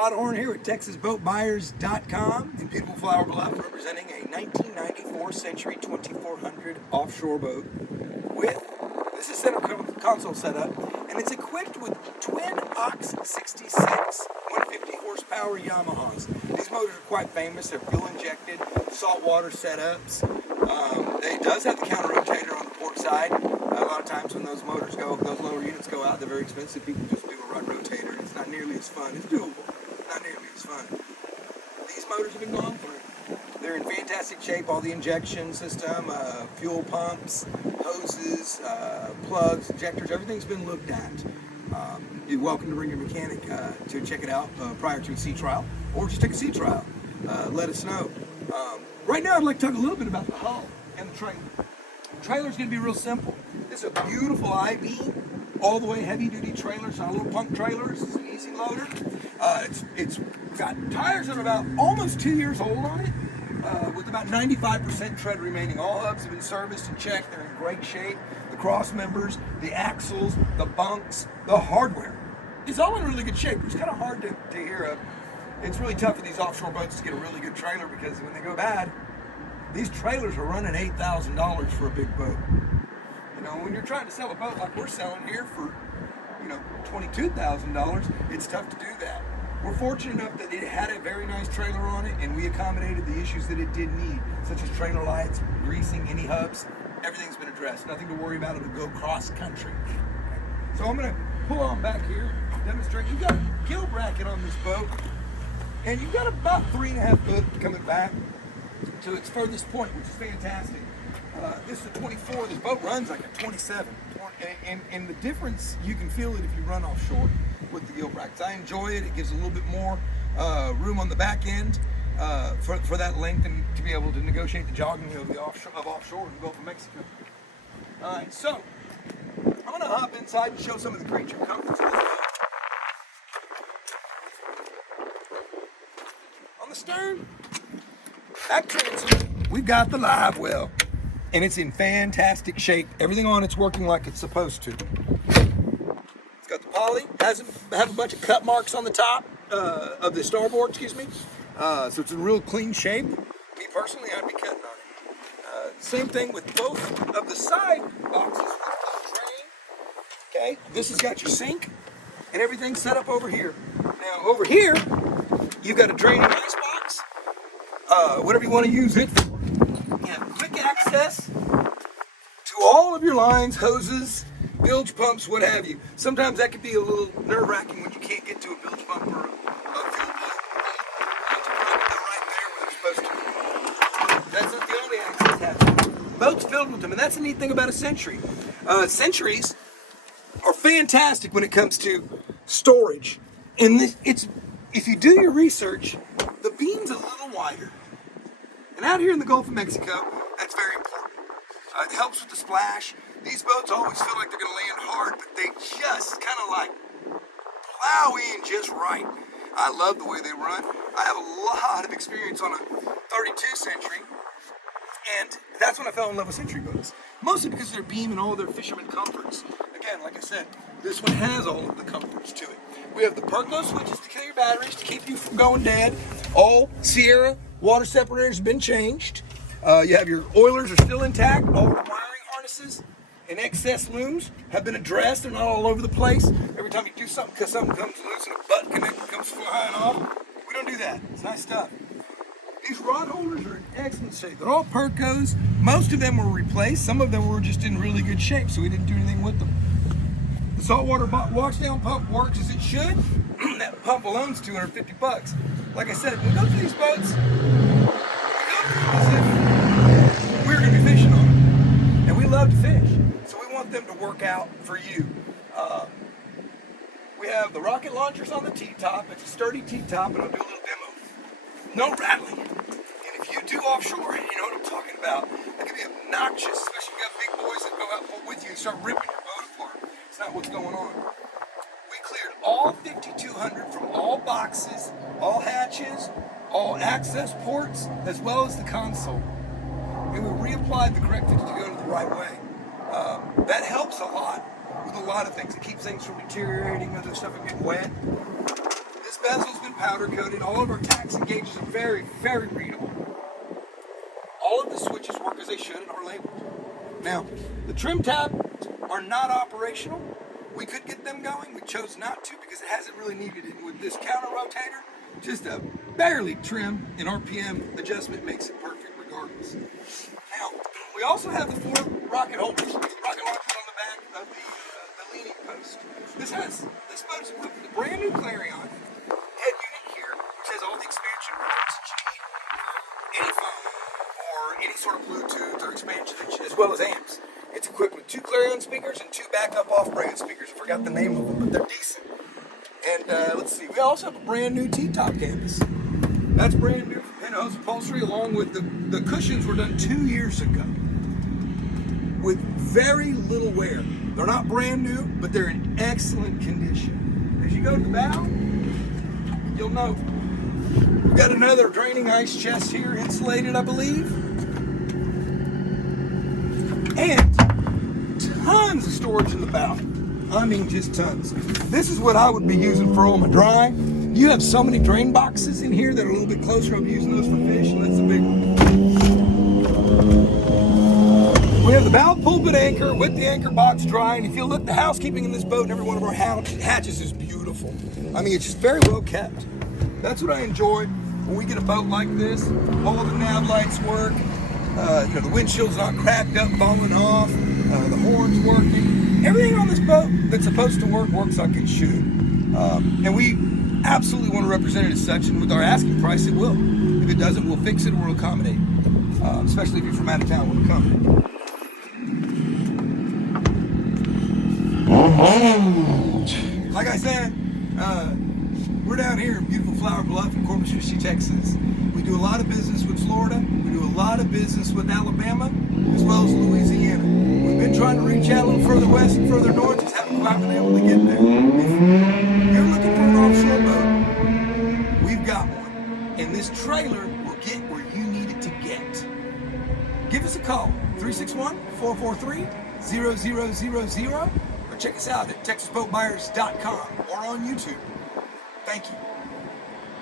Todd Horn here with TexasBoatBuyers.com in beautiful Flower Bluff, representing a 1994 Century 2400 offshore boat with this is center console setup, and it's equipped with twin ox66 150 horsepower Yamahas. These motors are quite famous. They're fuel injected, saltwater setups. It does have the counter rotator on the port side. A lot of times when those motors go, those lower units go out, they're very expensive. People just do a run rotator. It's not nearly as fun. It's doable, not nearly as fun. These motors have been gone through. They're in fantastic shape. All the injection system, fuel pumps, hoses, plugs, injectors, everything's been looked at. You're welcome to bring your mechanic to check it out prior to a sea trial, or just take a sea trial. Let us know. Right now, I'd like to talk a little bit about the hull and the trailer. The trailer's going to be real simple. It's a beautiful I-beam, all the way heavy-duty trailer. It's not a little punk trailer. It's an easy loader. It's got tires that are about almost 2 years old on it, with about 95% tread remaining. All hubs have been serviced and checked. They're in great shape. The cross members, the axles, the bunks, the hardware is all in really good shape. It's kind of hard to hear of. It's really tough for these offshore boats to get a really good trailer, because when they go bad, these trailers are running $8,000 for a big boat. You know, when you're trying to sell a boat like we're selling here for, $22,000, it's tough to do that. We're fortunate enough that it had a very nice trailer on it, and we accommodated the issues that it did need, such as trailer lights, greasing, any hubs. Everything's been addressed. Nothing to worry about. It'll go cross country. So I'm going to pull on back here, demonstrate. You've got a gill bracket on this boat, and you've got about 3.5 foot coming back to its furthest point, which is fantastic. This is a 24. This boat runs like a 27. And the difference, you can feel it if you run offshore with the gill brackets. I enjoy it. It gives a little bit more room on the back end for that length, and to be able to negotiate the jogging of offshore in the Gulf of Mexico. All right, so I'm going to hop inside and show some of the creature comforts of this boat. On the stern, back transom, we've got the live well, and it's in fantastic shape. Everything on it's working like it's supposed to. It's got the poly, have a bunch of cut marks on the top of the starboard, so it's in real clean shape. Me personally, I'd be cutting on it. Same thing with both of the side boxes with the drain. Okay, this has got your sink and everything set up over here. Now over here, you've got a draining ice box, whatever you want to use it for. You have quick access to all of your lines, hoses, bilge pumps, what have you. Sometimes that can be a little nerve-wracking when you can't get to a bilge pump or a fuel pump. They're right there where they're supposed to be. That's not the only access hatch. Boat's filled with them, and that's the neat thing about a Century. Centuries are fantastic when it comes to storage. And if you do your research, the beam's a little wider. And out here in the Gulf of Mexico, that's very important. It helps with the splash. These boats always feel like they're going to land hard, but they just kind of like plow in just right. I love the way they run. I have a lot of experience on a 32 Century, and that's when I fell in love with Century boats. Mostly because of their beam and all of their fisherman comforts. Again, like I said, this one has all of the comforts to it. We have the Perco switches to kill your batteries, to keep you from going dead. All Sierra water separators have been changed. You have your oilers are still intact. All the wiring harnesses and excess looms have been addressed. They're not all over the place. Every time you do something, because something comes loose and a butt connector comes flying off, we don't do that. It's nice stuff. These rod holders are in excellent shape. They're all Percos. Most of them were replaced. Some of them were just in really good shape, so we didn't do anything with them. The saltwater washdown pump works as it should. That pump alone is $250. Like I said, when we go through these boats, we go through them as if we're going to be fishing on them. And we love to fish, so we want them to work out for you. We have the rocket launchers on the T-top. It's a sturdy T-top, and I'll do a little demo. No rattling. And if you do offshore, you know what I'm talking about. That can be obnoxious, especially if you have big boys that go out with you and start ripping your boat apart. It's not what's going on. We cleared all 5,200 from all boxes, all hatches, all access ports, as well as the console. And we reapplied the correct things to go the right way. That helps a lot with a lot of things. It keeps things from deteriorating, other stuff from getting wet. This bezel's been powder coated. All of our tacks and gauges are very, very readable. All of the switches work as they should and are labeled. Now, the trim tabs are not operational. We could get them going. We chose not to because it hasn't really needed it. With this counter rotator, just a barely trim and RPM adjustment makes it perfect regardless. Now, we also have the 4 rocket holders, rocket launchers on the back of the leaning post. This boat is equipped with a brand new Clarion head unit here, which has all the expansion ports that you need for any phone or any sort of Bluetooth or expansion, as well as amps. It's equipped with 2 Clarion speakers and 2 backup off-brand speakers. I forgot the name of them, but they're decent. And let's see, we also have a brand new T-top canvas. That's brand new from Penhose Upholstery, along with the cushions were done 2 years ago with very little wear. They're not brand new, but they're in excellent condition. As you go to the bow, you'll note we've got another draining ice chest here, insulated, I believe. And tons of storage in the bow. I mean, just tons. This is what I would be using for all my dry. You have so many drain boxes in here that are a little bit closer. I'm using those for fish, and that's a big one. We have the bow pulpit anchor with the anchor box dry, and if you look, the housekeeping in this boat and every one of our hatches is beautiful. I mean, it's just very well kept. That's what I enjoy when we get a boat like this. All of the nav lights work. The windshield's not cracked up, falling off. The horn's working. Everything on this boat that's supposed to work works like it should. And we absolutely want to represent it as such, and with our asking price, it will. If it doesn't, we'll fix it or we'll accommodate. Especially if you're from out of town, we'll accommodate. Like I said, we're down here in beautiful Flower Bluff in Corpus Christi, Texas. We do a lot of business with Florida. We do a lot of business with Alabama, as well as Louisiana. We've been trying to reach out a little further west and further north, just haven't quite been able to get there. If you're looking for an offshore boat, we've got one. And this trailer will get where you need it to get. Give us a call, 361-443-0000, or check us out at texasboatbuyers.com or on YouTube. Thank you.